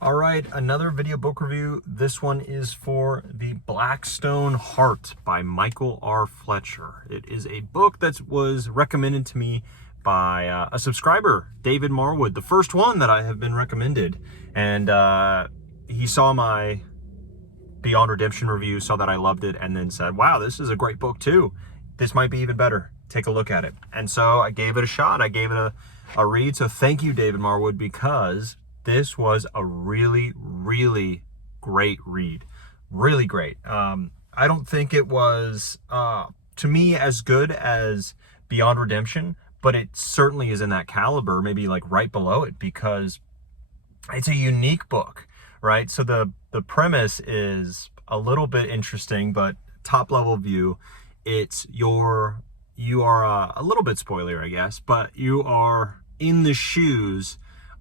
All right, another video book review. This one is for The Blackstone Heart by Michael R. Fletcher. It is a book that was recommended to me by a subscriber, David Marwood, the first one that I have been recommended. And he saw my Beyond Redemption review, saw that I loved it, and then said, wow, this is a great book too. This might be even better. Take a look at it. And so I gave it a shot. I gave it a read. So thank you, David Marwood, because this was a really, really great read. Really great. I don't think it was, to me, as good as Beyond Redemption, but it certainly is in that caliber, maybe like right below it, because it's a unique book, right? So the premise is a little bit interesting, but top level view, you are a little bit spoiler, I guess, but you are in the shoes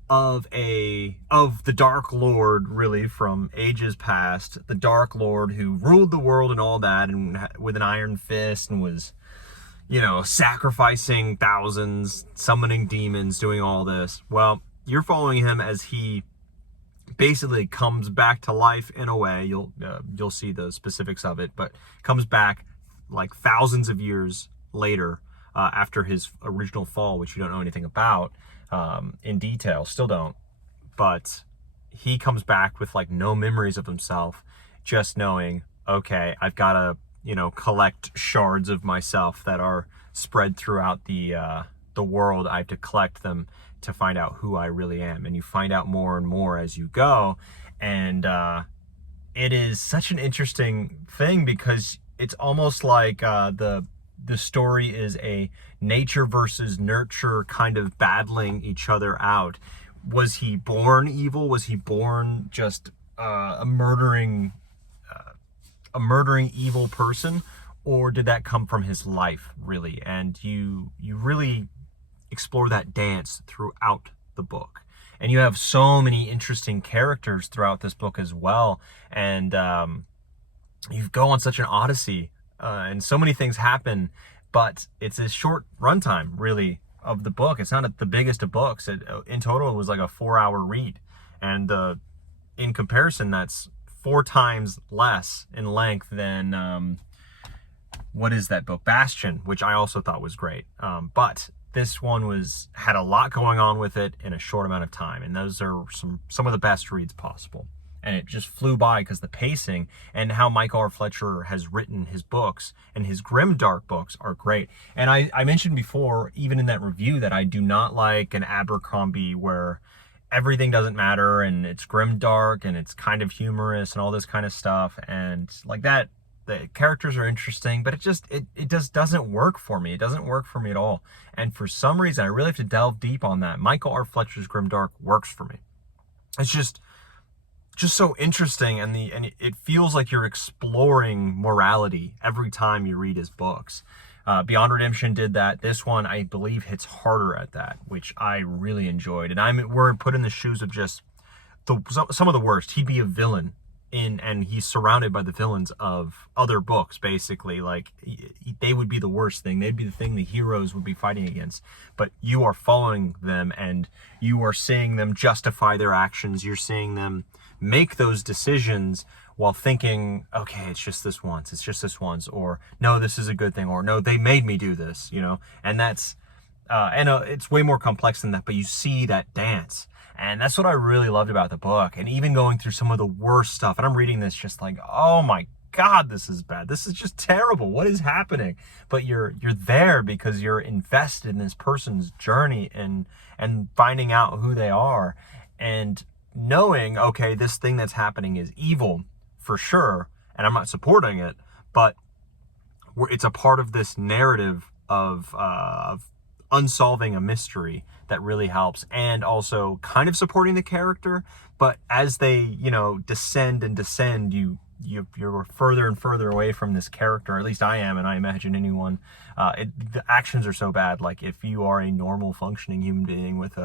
of the Dark Lord, really, from ages past, the Dark Lord who ruled the world and all that, and with an iron fist, and was, sacrificing thousands, summoning demons, doing all this. Well, you're following him as he basically comes back to life in a way. You'll see the specifics of it, but comes back like thousands of years later, after his original fall, which you don't know anything about in detail, still don't. But he comes back with like no memories of himself, just knowing, okay, I've got to, collect shards of myself that are spread throughout the world. I have to collect them to find out who I really am. And you find out more and more as you go. And it is such an interesting thing, because it's almost like the story is a nature versus nurture kind of battling each other out. Was he born evil? Was he born just a murdering evil person? Or did that come from his life, really? And you really explore that dance throughout the book. And you have so many interesting characters throughout this book as well. And you go on such an odyssey, and so many things happen, but it's a short runtime, really, of the book. It's not the biggest of books. In total, it was like a 4-hour read. And in comparison, that's 4 times less in length than, what is that book? Bastion, which I also thought was great. But this one had a lot going on with it in a short amount of time. And those are some of the best reads possible. And it just flew by because the pacing and how Michael R. Fletcher has written his books, and his grim dark books, are great. And I mentioned before, even in that review, that I do not like an Abercrombie where everything doesn't matter and it's grim dark and it's kind of humorous and all this kind of stuff. And like that, the characters are interesting, but it just doesn't work for me. It doesn't work for me at all. And for some reason, I really have to delve deep on that. Michael R. Fletcher's grim dark works for me. It's just so interesting, and it feels like you're exploring morality every time you read his books. Beyond Redemption did that. This one, I believe, hits harder at that, which I really enjoyed. And we're put in the shoes of just some of the worst. He'd be a villain and he's surrounded by the villains of other books, basically. Like, they would be the worst thing. They'd be the thing the heroes would be fighting against. But you are following them, and you are seeing them justify their actions. You're seeing them make those decisions while thinking, okay, it's just this once, or no, this is a good thing, or no, they made me do this, and that's, it's way more complex than that, but you see that dance. And that's what I really loved about the book. And even going through some of the worst stuff, and I'm reading this just like, oh my God, this is bad. This is just terrible. What is happening? But you're there because you're invested in this person's journey and finding out who they are, and knowing, okay, this thing that's happening is evil for sure, and I'm not supporting it, but it's a part of this narrative of unsolving a mystery that really helps, and also kind of supporting the character. But as they, descend and descend, you're further and further away from this character. Or at least I am, and I imagine anyone. The actions are so bad. Like, if you are a normal functioning human being with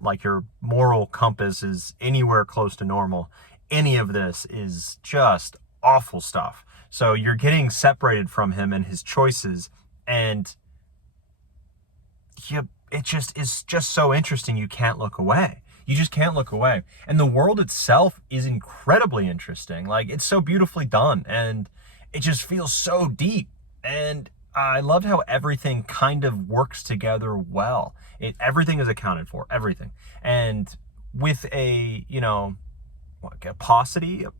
like your moral compass is anywhere close to normal, any of this is just awful stuff. So you're getting separated from him and his choices, and it just is just so interesting. You can't look away. You just can't look away. And the world itself is incredibly interesting. Like, it's so beautifully done, and it just feels so deep. And I loved how everything kind of works together well. Everything is accounted for, everything. And with a, like a paucity, a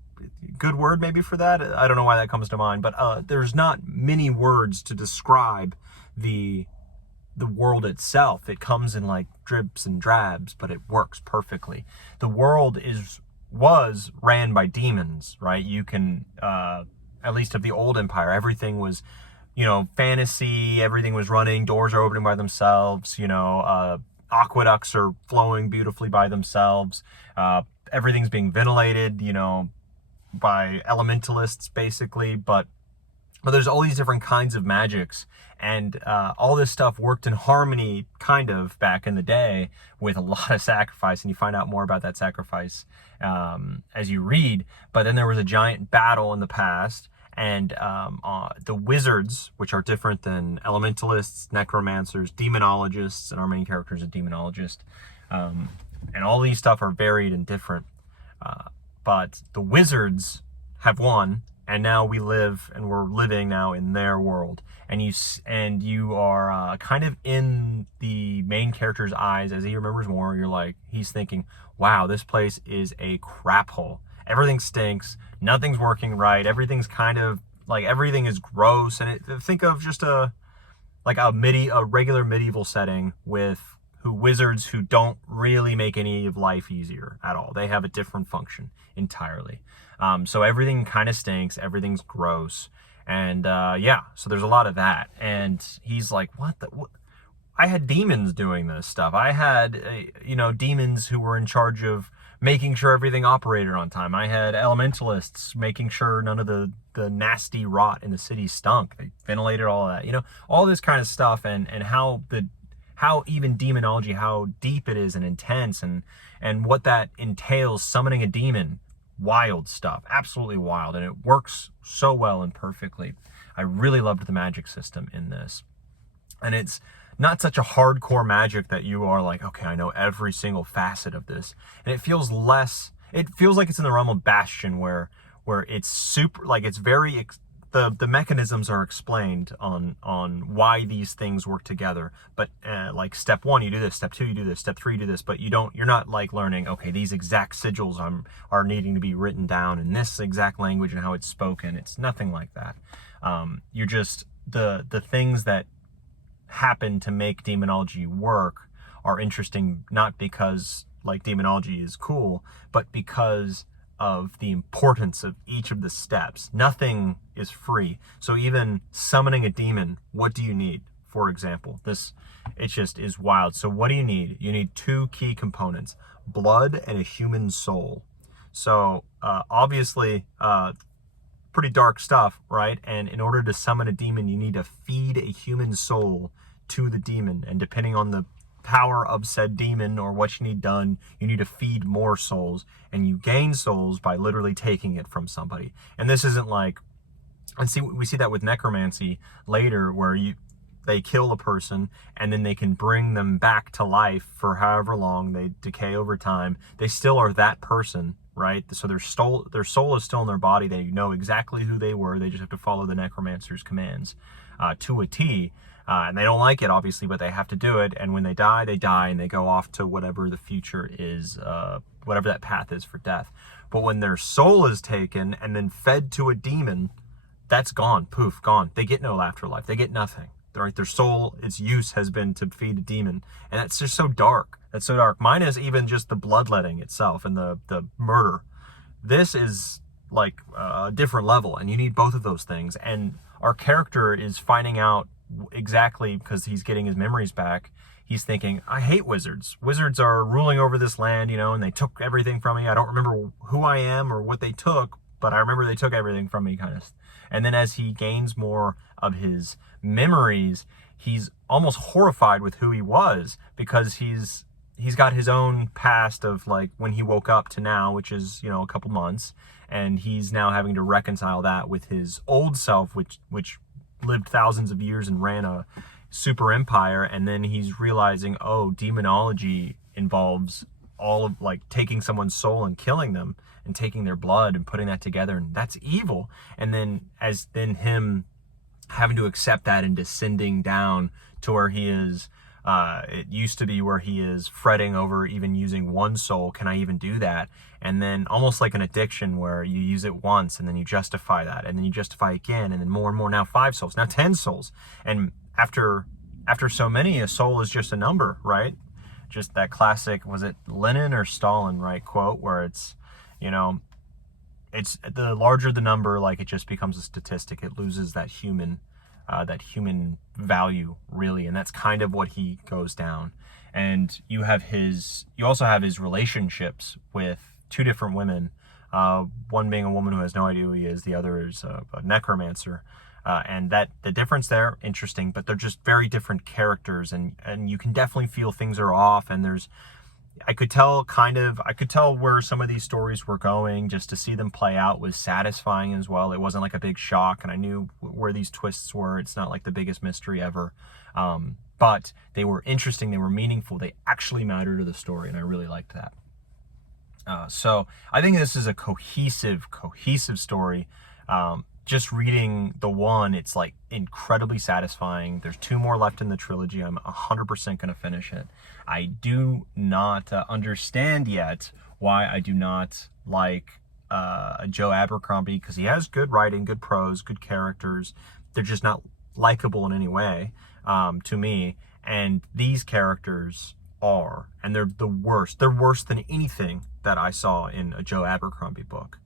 good word maybe for that. I don't know why that comes to mind, but there's not many words to describe the world itself. It comes in like drips and drabs, but it works perfectly. The world was ran by demons, right? You can, at least of the old empire, everything was, fantasy, everything was running, doors are opening by themselves, aqueducts are flowing beautifully by themselves, everything's being ventilated, by elementalists basically, but there's all these different kinds of magics, and all this stuff worked in harmony kind of back in the day with a lot of sacrifice, and you find out more about that sacrifice as you read. But then there was a giant battle in the past, and the wizards, which are different than elementalists, necromancers, demonologists, and our main character is a demonologist, and all these stuff are varied and different, but the wizards have won, and now we're living now in their world, and you are kind of in the main character's eyes as he remembers more. He's thinking, wow, this place is a crap hole. Everything stinks. Nothing's working right. Everything's kind of like, everything is gross. And think of just a regular medieval setting with wizards who don't really make any of life easier at all. They have a different function entirely. So everything kind of stinks. Everything's gross. And so there's a lot of that. And he's like, what? I had demons doing this stuff. I had, demons who were in charge of making sure everything operated on time. I had elementalists making sure none of the nasty rot in the city stunk. They ventilated all of that, all this kind of stuff, and how even demonology, how deep it is and intense, and what that entails, summoning a demon. Wild stuff, absolutely wild, and it works so well and perfectly. I really loved the magic system in this, and it's not such a hardcore magic that you are like, okay, I know every single facet of this, and it feels like it's in the realm of Bastion, where it's super, like, it's very the mechanisms are explained on why these things work together, but like step 1 you do this, step 2 you do this, step 3 you do this, but you're not like learning, okay, these exact sigils are needing to be written down in this exact language and how it's spoken. It's nothing like that. You're just, the things that happen to make demonology work are interesting, not because like demonology is cool, but because of the importance of each of the steps. Nothing is free. So even summoning a demon, what do you need? For example, it just is wild. So what do you need? You need 2 key components: blood and a human soul. So obviously, pretty dark stuff, right? And in order to summon a demon, you need to feed a human soul to the demon, and depending on the power of said demon or what you need done, you need to feed more souls, and you gain souls by literally taking it from somebody. And this isn't like, we see that with necromancy later, where they kill a person and then they can bring them back to life for however long. They decay over time. They still are that person, right? So their soul is still in their body. They know exactly who they were. They just have to follow the necromancer's commands to a T. And they don't like it, obviously, but they have to do it. And when they die, and they go off to whatever the future is, whatever that path is for death. But when their soul is taken and then fed to a demon, that's gone. Poof, gone. They get no afterlife. They get nothing. Right? Their soul, its use has been to feed a demon. And that's just so dark. That's so dark. Mine is even just the bloodletting itself and the murder. This is like a different level, and you need both of those things. And our character is finding out exactly, because he's getting his memories back. He's thinking, I hate wizards. Wizards are ruling over this land, and they took everything from me. I don't remember who I am or what they took, but I remember they took everything from me, kind of. And then as he gains more of his memories, he's almost horrified with who he was, because he's got his own past of like when he woke up to now, which is, a couple months, and he's now having to reconcile that with his old self, which lived thousands of years and ran a super empire. And then he's realizing, oh, demonology involves all of like taking someone's soul and killing them and taking their blood and putting that together, and that's evil. And then him having to accept that and descending down to where he is, it used to be where he is fretting over even using one soul. Can I even do that? And then almost like an addiction where you use it once and then you justify that, and then you justify again, and then more and more, now 5 souls, now 10 souls. And after so many, a soul is just a number, right? Just that classic, was it Lenin or Stalin, right, quote, where it's, you know, it's the larger the number, like it just becomes a statistic. It loses that human value, really. And that's kind of what he goes down. And you also have his relationships with 2 different women, one being a woman who has no idea who he is, the other is a necromancer. And that the difference there, interesting, but they're just very different characters, and you can definitely feel things are off. And I could tell where some of these stories were going. Just to see them play out was satisfying as well. It wasn't like a big shock, and I knew where these twists were. It's not like the biggest mystery ever, but they were interesting, they were meaningful, they actually mattered to the story, and I really liked that. So I think this is a cohesive story. Just reading the one, it's like incredibly satisfying. There's 2 more left in the trilogy. I'm 100% going to finish it. I do not understand yet why I do not like Joe Abercrombie, because he has good writing, good prose, good characters. They're just not likable in any way to me. And these characters are, and they're the worst. They're worse than anything that I saw in a Joe Abercrombie book.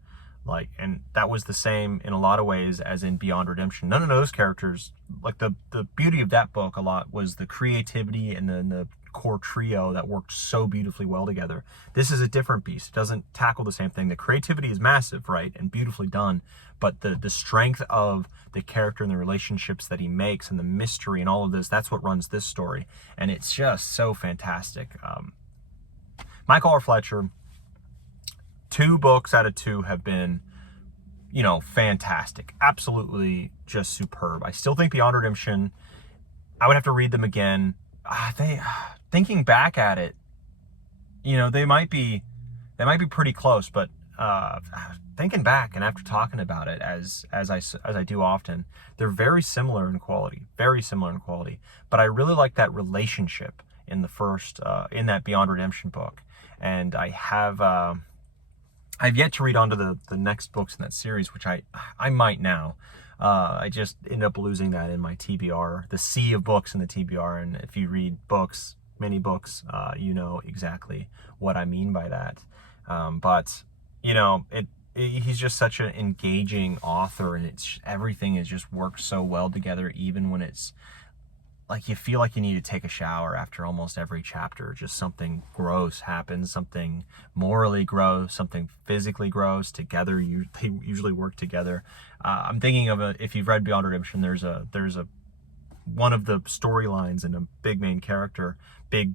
And that was the same in a lot of ways as in Beyond Redemption. None of those characters, like the beauty of that book a lot was the creativity and then the core trio that worked so beautifully well together. This is a different beast. It doesn't tackle the same thing. The creativity is massive, right, and beautifully done, but the strength of the character and the relationships that he makes and the mystery and all of this, that's what runs this story. And it's just so fantastic. Michael R. Fletcher, 2 books out of 2 have been, fantastic. Absolutely just superb. I still think Beyond Redemption, I would have to read them again. Thinking back at it, they might be pretty close, but thinking back and after talking about it as I do often, they're very similar in quality, but I really like that relationship in the first, in that Beyond Redemption book. And I've yet to read on to the next books in that series, which I might now. I just ended up losing that in my TBR, the sea of books in the TBR. And if you read books, many books, you know exactly what I mean by that. But he's just such an engaging author, and everything is just works so well together, even when it's like you feel like you need to take a shower after almost every chapter. Just something gross happens, something morally gross, something physically gross. Together, they usually work together. I'm thinking of if you've read Beyond Redemption, there's a one of the storylines and a big main character, big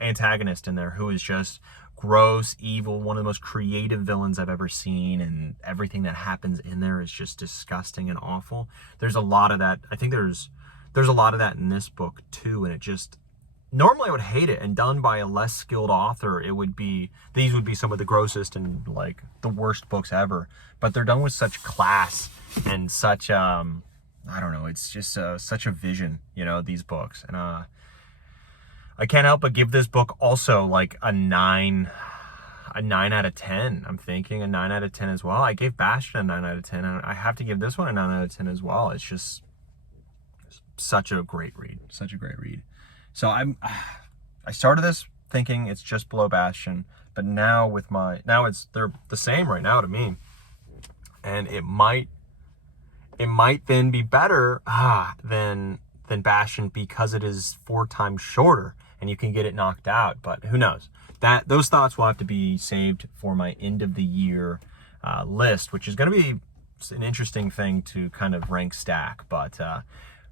antagonist in there who is just gross, evil, one of the most creative villains I've ever seen, and everything that happens in there is just disgusting and awful. There's a lot of that. I think there's a lot of that in this book too, and it just, normally I would hate it, and done by a less skilled author, these would be some of the grossest and like the worst books ever, but they're done with such class and such I don't know, it's just such a vision, these books. And I can't help but give this book also like a 9 out of 10. I'm thinking a 9 out of 10 as well. I gave Bastion a 9 out of 10, and I have to give this one a 9 out of 10 as well. It's just such a great read. So I started this thinking it's just below Bastion, but now they're the same right now to me, and it might then be better than Bastion because it is 4 times shorter and you can get it knocked out. But who knows? Those thoughts will have to be saved for my end of the year list, which is going to be an interesting thing to kind of rank stack. But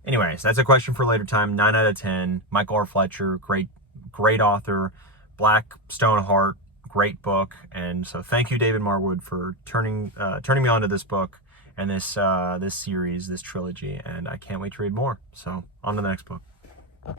anyways, that's a question for a later time. 9 out of 10. Michael R. Fletcher, great author. Black Stoneheart, great book. And so thank you, David Marwood, for turning me on to this book and this series, this trilogy. And I can't wait to read more. So on to the next book.